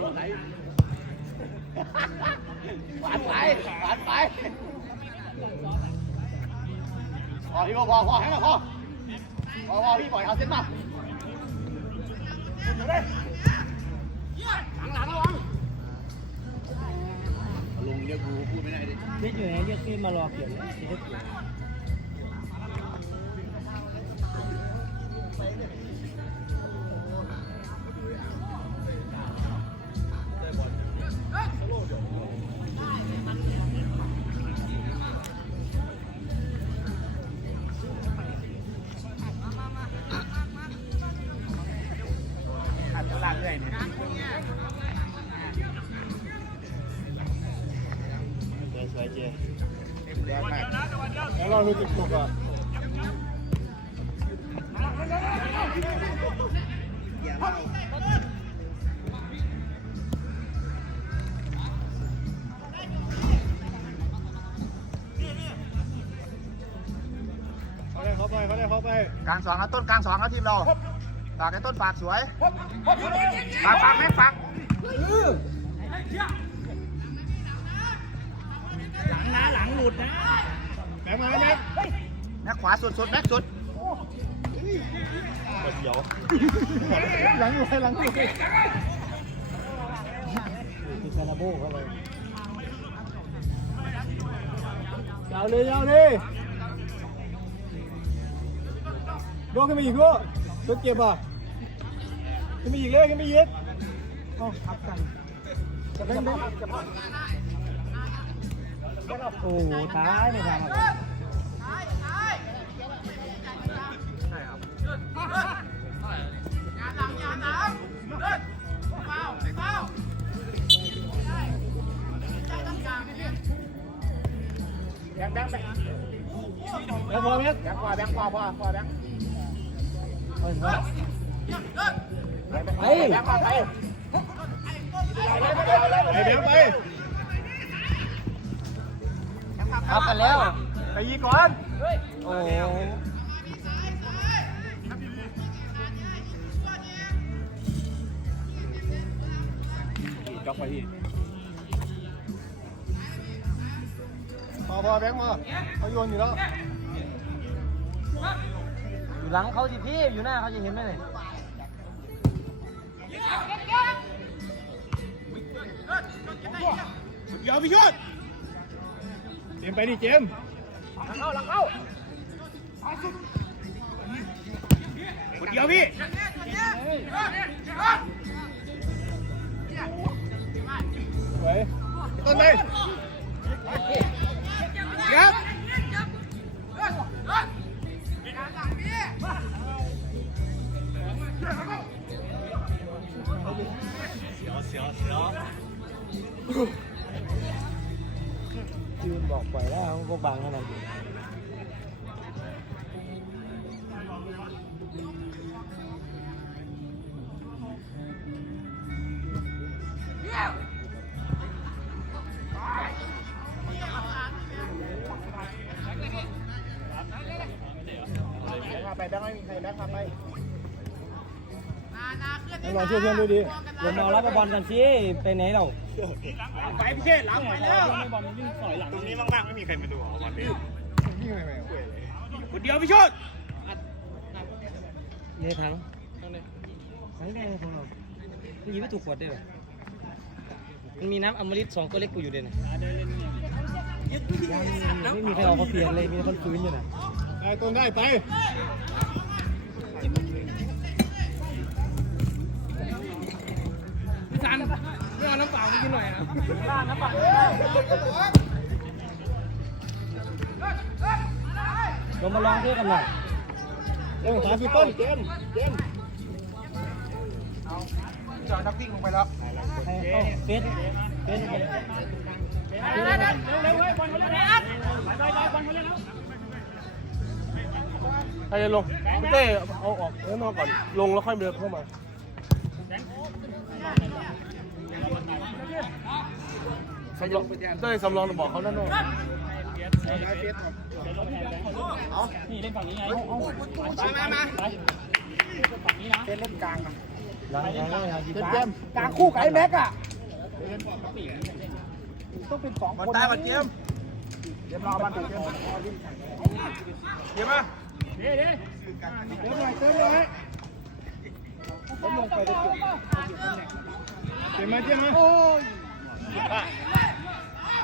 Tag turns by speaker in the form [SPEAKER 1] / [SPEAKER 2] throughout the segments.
[SPEAKER 1] หวานไปหวานไปพอพี่พอพอให้มาพอพอพอพี่ปล่อยเขาเส้นมาเดี๋ยวได้หลังหลังระวังลงเรียกกูพูดไม่ได้ดิ
[SPEAKER 2] เรียกอยู่ไหนเรียกขึ้นมารอเปลี่ยนเลย
[SPEAKER 1] แล้
[SPEAKER 2] วเรารู้จุดตกอะเขาได้เขาไปเขาได้เขาไป
[SPEAKER 1] กลางสองนะต้นกลางสองนะทีมเราฝากไอ้ต้นฝากสวยฝากฝากแม่ฝาก
[SPEAKER 2] หลังน
[SPEAKER 1] วาสุดสุดแม็กสุด
[SPEAKER 2] เดี๋ยว
[SPEAKER 1] หลังอยู่หลังอยู่
[SPEAKER 2] คือซาลาโบเข้าไปยาวเลยยาวเลยโยกขึ้นมาอีกด้วยตัวเก็บอะขึ้นมาอีกเลยขึ้นมาอีกอ๋อพับกันจะเล่นได้โอ้โหตายไม่ทำ
[SPEAKER 1] แบงค์แบงค์แบงค์
[SPEAKER 2] แล้วพอไหม
[SPEAKER 1] แบงค์ขวาแบงค์ขวาพอพอแบงค์
[SPEAKER 2] เฮ้ย
[SPEAKER 1] ไปแบงค์ขวาไป
[SPEAKER 2] ไอ้แบงค์ไป
[SPEAKER 1] เอากันแล้วไปยีก่อน
[SPEAKER 2] โอ้
[SPEAKER 1] จ็อกไปพี่ พอพอแบงค์พอเขาโยนอยู่แล้ว
[SPEAKER 2] อยู่หลังเขาสิพี่อยู่หน้าเขาจะเห็นไหมเนี่ย
[SPEAKER 1] เดี๋ยวพี่ยศเจมไปดิเจมหลังเข้าหลังเข้าคนเดียวพี่สวยต้นเลย ครับเสียวเสียวยื
[SPEAKER 2] นบอกปล่อยแล้วก็บังขนาดนี้
[SPEAKER 1] ไปแบงค์ไม่มีใครแบงค์พาไป
[SPEAKER 2] ต้องรอช่วยเพื่อนด้วยดิเดี๋ยวมารับบอลกันสิไปไหนเรา
[SPEAKER 1] ไปพี่เชษหลังไปแล้ว
[SPEAKER 2] บอลมันวิ่งสอยหลัง
[SPEAKER 1] ตรงนี้มากๆไม่มีใครมาดูหรอวันนี้ยิ่งไปคนเดียวพี่โชด
[SPEAKER 2] เนี่ยทั้งทั้งแดงของเราพี่ยิงไม่ถูกขวดได้หรอมันมีน้ำอมฤตสองตัวเล็กกูอยู่เด่นไม่มีใครออกมาเปลี่ยนเลยมีคนฟื้นอยู่นะ
[SPEAKER 1] ได้ต้นได้ไป
[SPEAKER 2] พี่ซันไม่เอาน้ำเปล่ามากินหน่อยอะน้ำเปล่าลงมาลองเพื่อกันหน่อย
[SPEAKER 1] เอ็มขาพี่ต้นเจมเจมเอาจอดนักวิ่งลงไปแล้ว
[SPEAKER 2] ให้เข้าเฟสเฟสไป
[SPEAKER 3] ใครจะลงพี่เต้เอาออกเออนอกก่อน ลงแล้วค่อยเดินเข้ามา สำรองเต้ยสำรองบอกเขาด้านน่ะเอก
[SPEAKER 2] นี่เล่นฝั่งนี้ไง
[SPEAKER 1] มามามาเป็นเล่นกลางอะเจมกลางคู่กับไอ้แม็กอะต้องเป็นสองคน
[SPEAKER 4] มันตายมาเจม
[SPEAKER 1] เจมรอมันเจม
[SPEAKER 4] เจมมา
[SPEAKER 1] เดี๋ยวหน่อยวเติมเลยผมลงไปได้จุด เจมมาเจมมาโอ้ย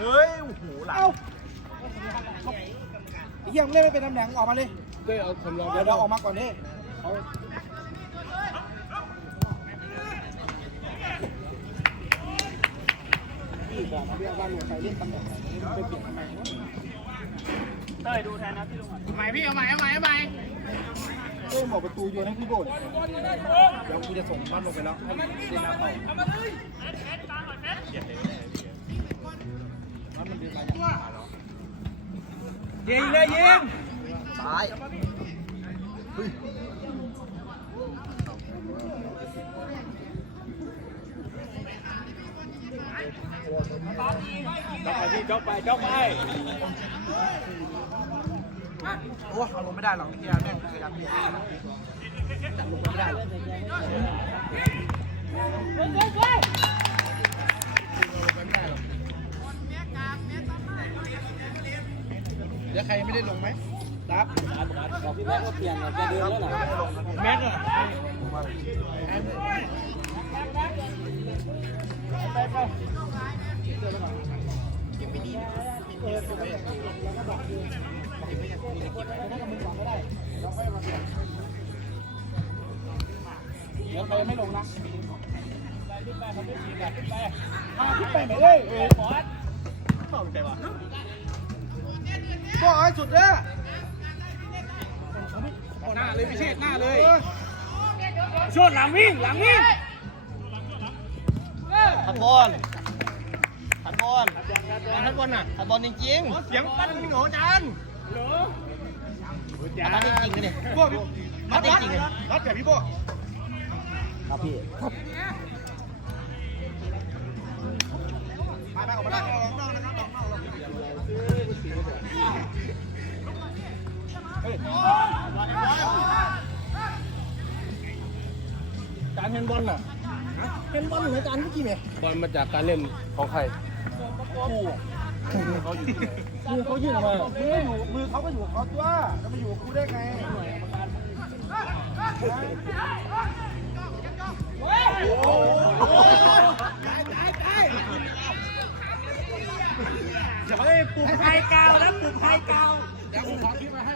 [SPEAKER 4] เฮ้ย โอ้โหหลัง
[SPEAKER 1] เอ้าไอ้เหี้ยมึงเล่นไม่เป็นตำแหน่งออกมาเลย
[SPEAKER 3] เต้เอาสำรอง
[SPEAKER 1] เดี๋ยวเราออกมาก่อนนี่พี่บอกมาเรียกว่าหน่วยใครเล่นตำแหน่งไหนไปเปลี่ยนตำแหน่ง
[SPEAKER 2] เต้ยดูแทนนะพี่ลุงใหม่พี่เอาใหม่เอาใหม่เอาใหม่
[SPEAKER 1] เอ้ยหมอประตูโยนให้พี่โบดเดี๋ยวกูจะส่งมันลงไปแล้วให้เล่นน้ำเอามันเดินมา
[SPEAKER 4] ยิงเลยยิง
[SPEAKER 1] ตาย
[SPEAKER 2] จ้องไปจ้องไป
[SPEAKER 4] โอ้เอาลงไม่ได้หรอกพี่อาแม่งขยันเบียดจัดลงไม่ได้เดี๋ยวใครไม่ได้ลงไหมตับ
[SPEAKER 2] บอกพี่แม่ก็เปลี่ยนจะเดินแล้วเหรอ
[SPEAKER 4] แม็กอะ
[SPEAKER 1] เดี๋ยวใครยังไม่ลงนะมาขึ้นไปไหนเลยเออ
[SPEAKER 4] ก็เอาให้สุดเด้อหน้าเลยพิเชษหน้าเลย
[SPEAKER 2] ชดหลังวิ่งหลังวิ่ง
[SPEAKER 4] ขันบอลขันบอลขันบอลน่ะขันบอลจริงๆเสียงปั้นเหงาจา นอันนั้นจริงๆเลยพวกมัดจริงๆมัดแบบพี่พวก
[SPEAKER 1] ครับพี่
[SPEAKER 4] มาไปออกมาได้ออกนอกนะครับออกนอก
[SPEAKER 1] จานเฮนบอลน่ะเฮนบอลเหมือนจานเมื่อกี้ไหม
[SPEAKER 3] บอลมาจากการเล่นของใคร
[SPEAKER 1] กู มือเขายื่นออกมามืออยู่มือเขาก็อยู่เขาตัวแล้วมาอยู่กูได้ไง
[SPEAKER 4] เดี๋ยวให้ปุ่ม
[SPEAKER 2] ไฮกาวนะปุ่มไฮกาว
[SPEAKER 4] เดี๋ยวผมขอคลิปมาให้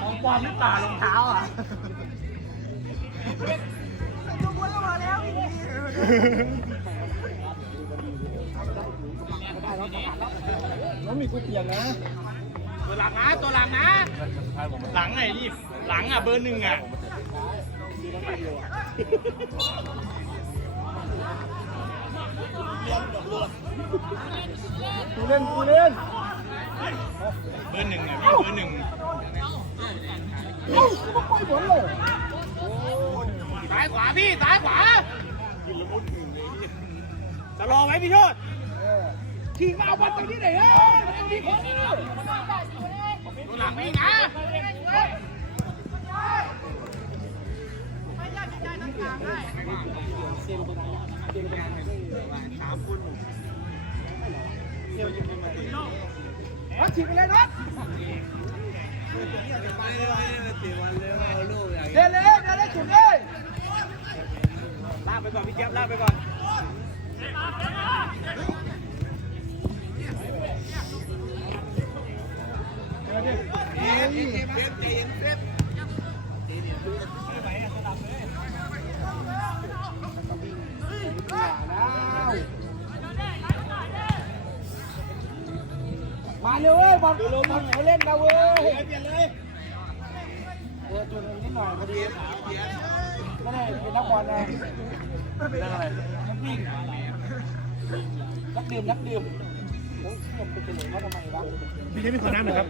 [SPEAKER 2] ของปลอมหรือเปล่ารองเท้าอะ
[SPEAKER 1] น้ว น้องมีกูเปลี่ยนนะ
[SPEAKER 2] ตัวหลังนะ ตัวหลังนะ หลังไงนี่หลังอะเบอร์หนึ่งอะ
[SPEAKER 1] กูเล่นกูเล่น
[SPEAKER 2] เบอร์หนึ่งอะเบอร์หนึ่ง
[SPEAKER 1] เอ้ากูมาปล่อยบอลเลย
[SPEAKER 2] ซ้ายขวาพี่ซ้ายขวาจะรอไว้พี่โชด
[SPEAKER 1] ขี่มาเอาบอลตรงนี้ไหนเฮ้ยมันมีคนนี่
[SPEAKER 2] ตัวหลังวิ่งนะ
[SPEAKER 1] รักฉีกไปเลยนะเดินเลยเดินเลยจุดเลย
[SPEAKER 2] ลากไปก่อนพี่แก๊ปลากไปก่อน
[SPEAKER 1] มาเลยเว้ยบอลบอลเขาเล่นนะเว้ยเปลี่ยนเลยเออจุดนิดหน่อยพอดีก็ได้เป็นนักบอลนะ
[SPEAKER 3] เรื่อะไร
[SPEAKER 1] นักวิ่งนักดื่มนักดื่มโอ้ยผมไปเฉลยเขาทำไมวะ
[SPEAKER 4] พี่เจะมีคนน้ำหน่อยครับ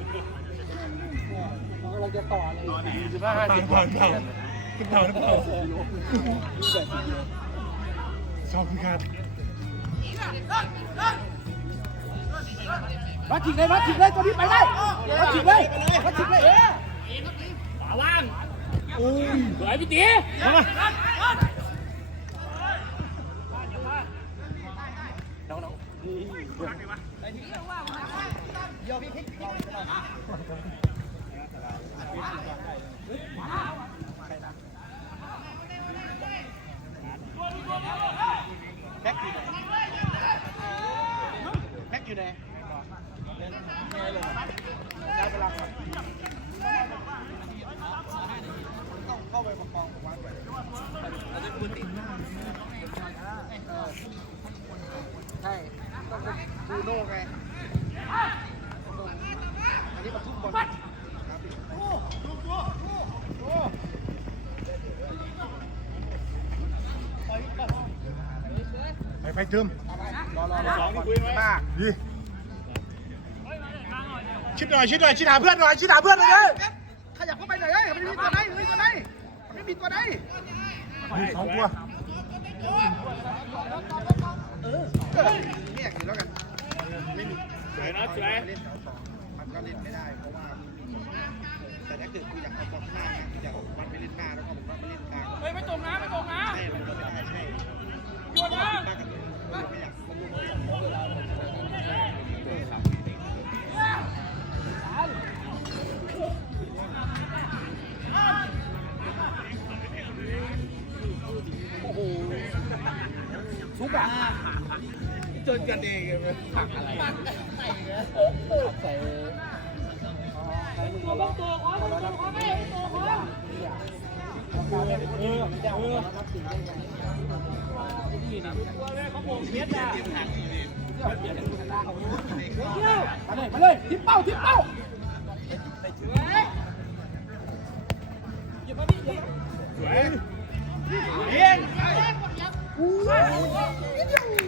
[SPEAKER 1] เราจะต่อเลย
[SPEAKER 3] สิบห้าห้าสิบ
[SPEAKER 4] เปล่าเปล่าเปล่าเปล่าชอบพี่ครับ
[SPEAKER 1] มาฉีกเลยมาฉีกเลยตัวนี้ไปเลยมาฉีกเลยมาฉีกเลยเออ
[SPEAKER 4] ขวาว่าง
[SPEAKER 2] อุ้ย
[SPEAKER 4] สวยพี่ตี
[SPEAKER 2] มา
[SPEAKER 1] แพ็คอยู่ไหนแพ็คอยู่ไหนได้เวลาก่อนต้อง เข้าไปประคองผมวางไว้ใช่ต้องเป็นบูโน่ไงอันนี้มาทุ่มบอลครับ
[SPEAKER 2] ไปไป เติ
[SPEAKER 1] มป้า
[SPEAKER 2] ดีชิดหน่อยชิดหน่อยชิดหาเพื่อนหน่อยชิดหาเพื่อนหน่อยเลย
[SPEAKER 1] ขยับเข้าไปหน่อยเอ้ยมันไม่มีตัวไหนมันไม่มีตัวไหนมันไม่มีตัวไหน
[SPEAKER 2] มีสองตัว
[SPEAKER 1] เออเนี่ยเห็นแล้วกันไม่มี
[SPEAKER 4] สวยนะสวย
[SPEAKER 1] เล่นแถวสองมันก็เล่นไม่ได้เพราะว่าแต่ถ้าเกิดกูอยากเอากองหน้าเนี่ยอยากมันไปเล่นหน้าแล้วก็ผมว่าไปเล่นกลาง
[SPEAKER 4] เฮ้ยไม่ตรงนะไม่ตรงนะ
[SPEAKER 1] ใช่มันก็ไม่ได้ใช่
[SPEAKER 4] โยนนะ ทุกอะจนกันเองเลยผักอะไรใส่เลยใส่ตัวบ้องตัวขอตัวขอไม่ตัวขอ
[SPEAKER 2] เออเออนี่นะ
[SPEAKER 4] ตัวแรกของผมเม็ดอะ
[SPEAKER 2] มาเลยมาเลยทิปเป้าทิปเป้า
[SPEAKER 4] สวยเย็น ส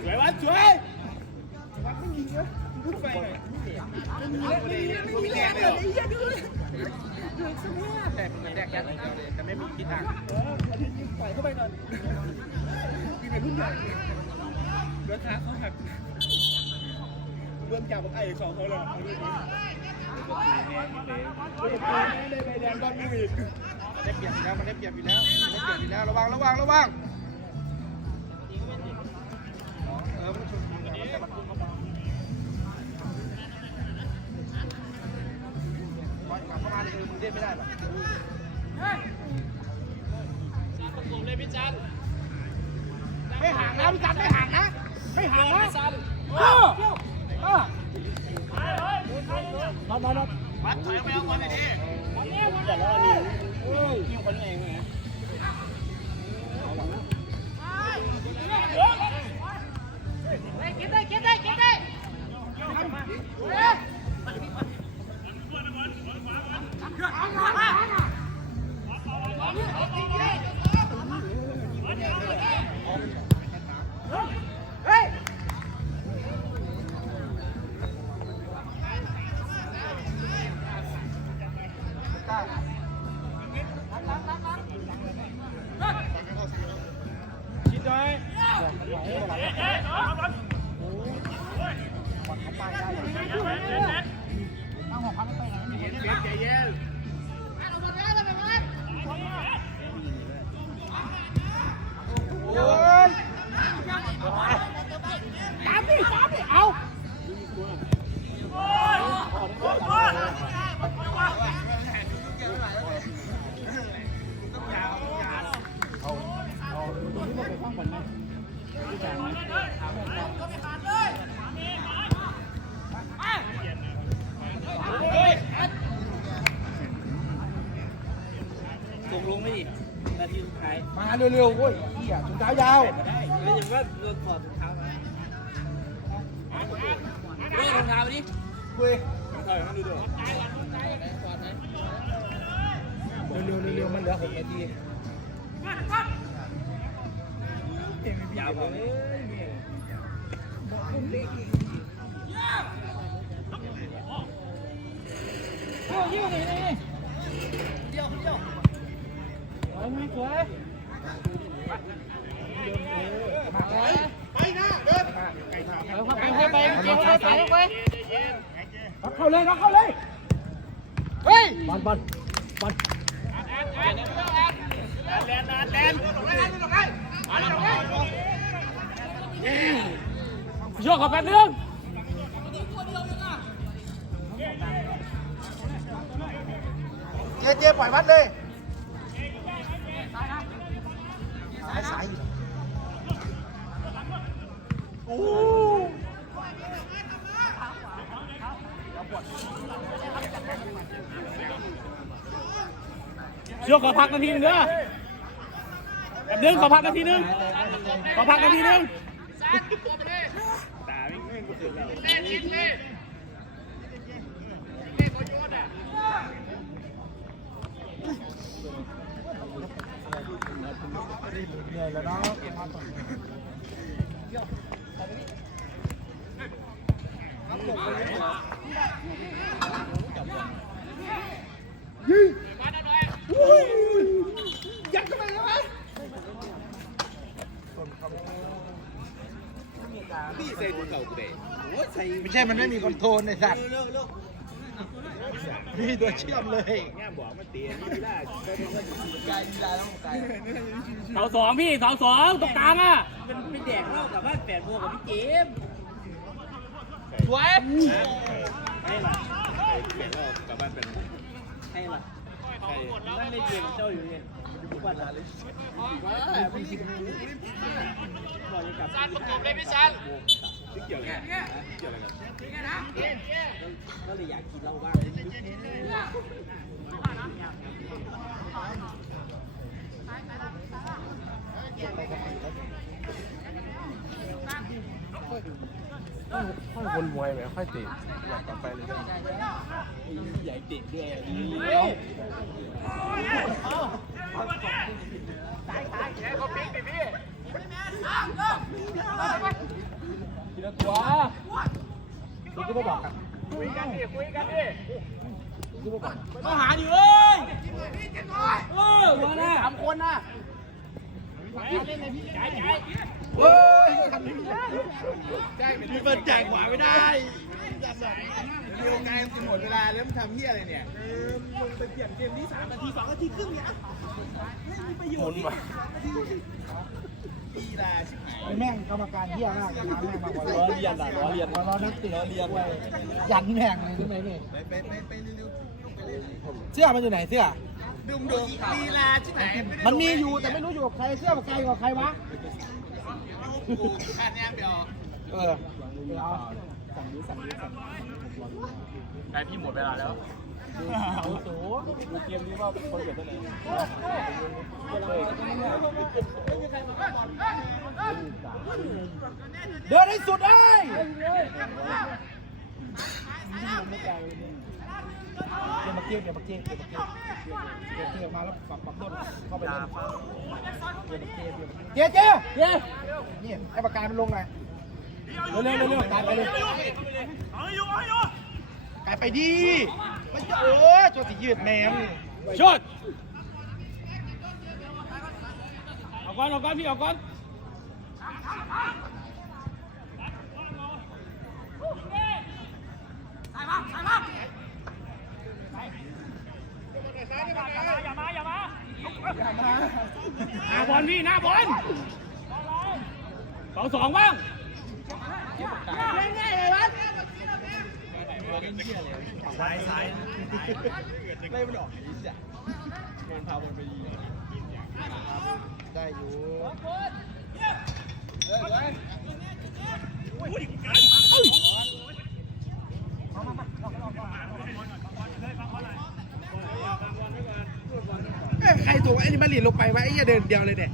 [SPEAKER 4] วยวันสวย
[SPEAKER 1] แต่มันแดกยัดอย่างเดียวเลยแต่ไม่มีทิศทาง
[SPEAKER 2] ปล่อยเข้าไปหน่อยมีเป็นรุ่นใหญ่
[SPEAKER 4] รถท้าเขาหัก
[SPEAKER 2] เริ่มจับไอ้สองเขาเลยได้ใบแดงก้อนมีอีก
[SPEAKER 1] ได้เปรียบอยู่แล้วมันได้เปรียบอยู่แล้วได้เปรียบอยู่แล้วระวังระวังระวัง เลย เร็
[SPEAKER 2] ว
[SPEAKER 4] ๆเว้
[SPEAKER 2] ยเหี้ยถุงเท้ายาว
[SPEAKER 4] ไม่ถึงว่าโดนถอดถุงเท้ามาเฮ้ยรองเท้ามาดิ
[SPEAKER 2] คุย
[SPEAKER 4] รองเท้าอย่างนั้นดูด้วย
[SPEAKER 2] เร็วๆเร็วๆมันเหลือหกนาที
[SPEAKER 4] ยาวเลย
[SPEAKER 2] รับเข้าเลยรับเข้าเลยเฮ้ยบอลบอล
[SPEAKER 3] โยกกับแป๊บนึง
[SPEAKER 1] เจเจปล่อยวัดเลย ย
[SPEAKER 3] กขอพักนาทีนึงเด้อแป๊บนึงขอพักนาทีนึงขอพักนาทีนึง
[SPEAKER 2] เหนื่อยแล้วเนาะ
[SPEAKER 4] พี่ใส่ถุงเก่ากูเด้โอ้ ใส่
[SPEAKER 1] ไม่ใช่มันไม่มีคอนโทรลในสัตว์นี่ตัวเชื่อมเลย
[SPEAKER 4] ง่ามบอกมันเตียนไม่ได้กายดีลาแล้วกาย
[SPEAKER 3] เสาสองพี่เสาสองตรงกลางอะ
[SPEAKER 4] มันไม่แดกเหล้ากับบ้านแปดโมงกับพี่เจมส์
[SPEAKER 3] สวย
[SPEAKER 4] ให้ล่ะแดกเหล้ากับบ้านแปดโมงให้ล่ะใครนั่นในเกมเจ้าอยู่เนี่ยอยู่บ้านอะไรว้าพี่ชิคกี้พายกับซันประกบเลยพี่ซันเกี่ยวอะไรเกี่ยวอะไรกัน ก็เลยอยากกินเหล้าบ้าง
[SPEAKER 3] ค่อยวนมวยไหมค่อยตีอยากกลับไปเลย
[SPEAKER 4] ใหญ่เด็กด้วย
[SPEAKER 3] ทีละตัว
[SPEAKER 2] คุณก็ไม่บอกกัน
[SPEAKER 3] ต้องหาอยู่เอ้ยเออมาหน้าสามคนนะ
[SPEAKER 1] เฮ้ยมีเปิดจ่ายขวาไม่ได้
[SPEAKER 4] ดูกายจะหมดเวลาแล้วมันทำเหี้ยอะไรเนี่ยเออลงไปเปลี่ยนเกมที่สามนาทีสองนาทีครึ่งเนี่ยไม่มีประโย
[SPEAKER 3] หมุ
[SPEAKER 4] ช
[SPEAKER 3] น
[SPEAKER 4] ปีลาชิบหาย
[SPEAKER 2] ไอ้แม่งกรรมการเฮี้ยมากนะแม่งมาวัน
[SPEAKER 3] ล้อเลียนอะล้อเลียน
[SPEAKER 2] มารอนักเตะล้อเรียกไว้ยันแม่งเลยใช่ไหมนี่
[SPEAKER 4] ไปไปไปไปเร็ว
[SPEAKER 2] เสื้อมันอยู่ไหนเสื้อ
[SPEAKER 4] ดุมดุมลีลาชิบหาย
[SPEAKER 2] มันมีอยู่แต่ไม่รู้อยู่กับใครเสื้อกับใครกับใครวะ
[SPEAKER 4] กูขาดแนมเดียว
[SPEAKER 2] เออเดี๋ยวเอาสั่งนี้สั่งนี้สั่งนี้
[SPEAKER 3] ไอพี่หมดเวลาแล้ว
[SPEAKER 2] สู
[SPEAKER 3] ดูเกมนี้ว่าคนเกิดที่ไหน
[SPEAKER 2] เดินให้สุดได้เดี๋ยวมาเกี้ยวเดี๋ยวมาเกี้ยวเดี๋ยวมาเกี้ยวเดี๋ยวเกี้ยวมาแล้วปักปักต้นเข้าไปเลยเกี้ยเดี๋ยวเกี้ยวเดี๋ยว
[SPEAKER 3] เนี่
[SPEAKER 2] ให้ปากกามันลงไงเร็วเร็วเร็วเร็วกายไปเลยกาอยู่เอาอยู่ ไปดีไม่ใช่เออจนสิยืดแมม
[SPEAKER 3] ชดเอาก่อนเอาก่อนพี่เอาก่อนหน้าบอลพี่หน้าบอลสองสองบ้าง
[SPEAKER 4] สาย สายไล่มันออกอย่างนี้จ้ะโดนพาบอลไปยิง
[SPEAKER 2] ได้อยู่
[SPEAKER 1] เอ้ยใครตัวไอ้นี่มาหลีดลงไปวะไอ้เหี้ยเดินเดียวเลยเนี่ย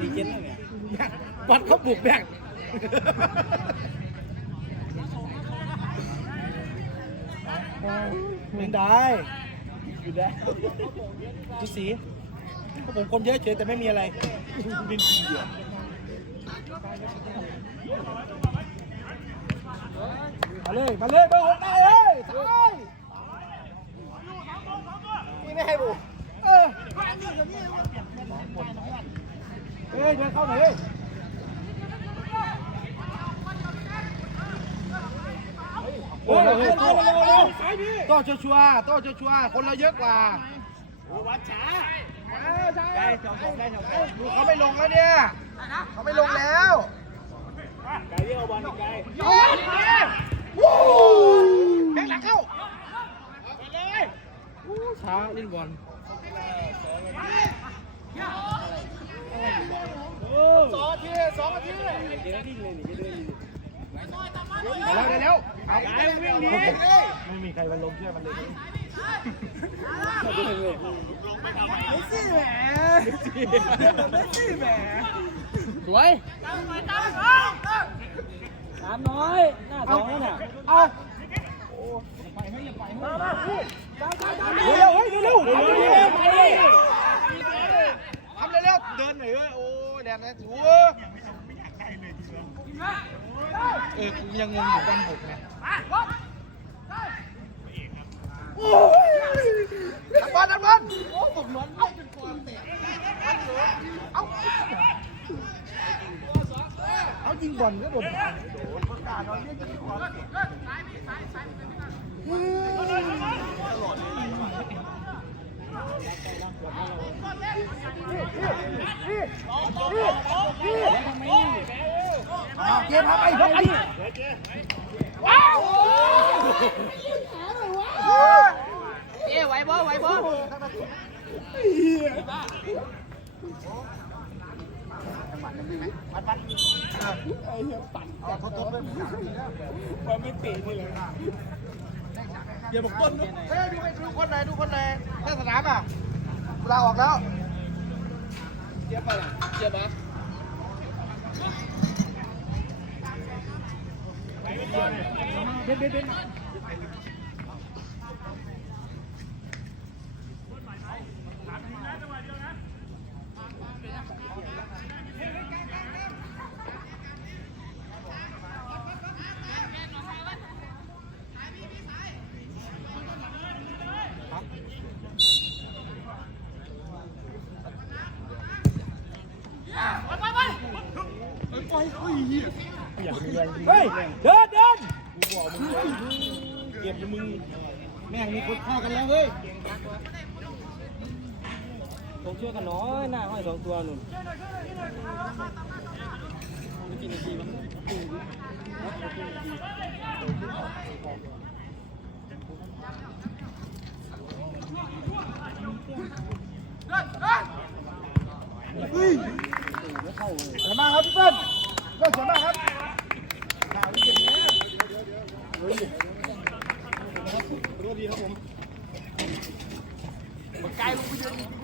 [SPEAKER 4] ดีเจนแล้วเนี่ย
[SPEAKER 1] วัดเขาบุกแบก ไม่ได้อยู่ได้ดูสีพวกผมคนเยอะเฉยแต่ไม่มีอะไรเป็นทีเดียมาเลย มาเลยเบอร์หกได้เลยซ้ายนี่ไม่ให้บุกเออเฮ้ยเดินเข้าไหนอยเฮ้ย โอ้โหโต้ชัวร์โต้ชัวร์คนเราเยอะกว่า
[SPEAKER 3] วัดช้า
[SPEAKER 4] ได้สองได้สอง
[SPEAKER 1] ดูเขาไม่ลงแล้วเนี่ยเขาไม่ลงแล้ว
[SPEAKER 3] ไก่เยกเอาบอลไก่
[SPEAKER 1] เอาวะวู้แบงหลังเข้าช้าเล่นบอล
[SPEAKER 2] สองทีสองนาที
[SPEAKER 3] เดี๋ยวเลยนี่จะเดิน
[SPEAKER 1] ได้แล้วเอา
[SPEAKER 3] ไก่วิ่งหนี
[SPEAKER 2] ไม่มีใครมาลงเชื่อมันเลย
[SPEAKER 3] ไม่ซี่แหมไม่ซี่แหม
[SPEAKER 4] สวย
[SPEAKER 3] สามน้อย หน้าสองแล้วน่ะ
[SPEAKER 1] เอา
[SPEAKER 2] เร็วเฮ้ยเร็ว
[SPEAKER 3] เร็วเร็วไปดิ
[SPEAKER 1] ทำเร็วเดินหน่อยเว้ยโอ้แดดนะสูเเออกูยังงงอยู่บอลหกเนี่ยนักบอลนักบอลโอ้ผมล้นเอาเป็นบอลเตะเอาเอายิงบอลก็โดนประกาศนอนเรียกยิงบอลเก มพาไปพาไปว้าว
[SPEAKER 4] เอ๊ไหวบ่ไหวบ่
[SPEAKER 1] เอาเขาต้นด้วย
[SPEAKER 2] มันไม่ตีนี่เลย
[SPEAKER 1] เดี๋ยวบอกต้นเฮ้ยดูไปดูคนไหนดูคนไหนหน้าสนามอะลาออกแล้ว
[SPEAKER 4] เจี๊ยบไปเจี๊ยบมา
[SPEAKER 2] เฮ้ยเดิน เดิน
[SPEAKER 1] แม่งมีคนฆ่ากันแล้วเฮ้ย
[SPEAKER 3] ต้องช่วยกันน้อยหน้าห้อยสองตัวนุ่น
[SPEAKER 1] สวยมากครับพี่เปิ้ลเปิ้ลสวยมากครับ ครับดีครับผม
[SPEAKER 4] มาใกล้ลูกไปเยอะ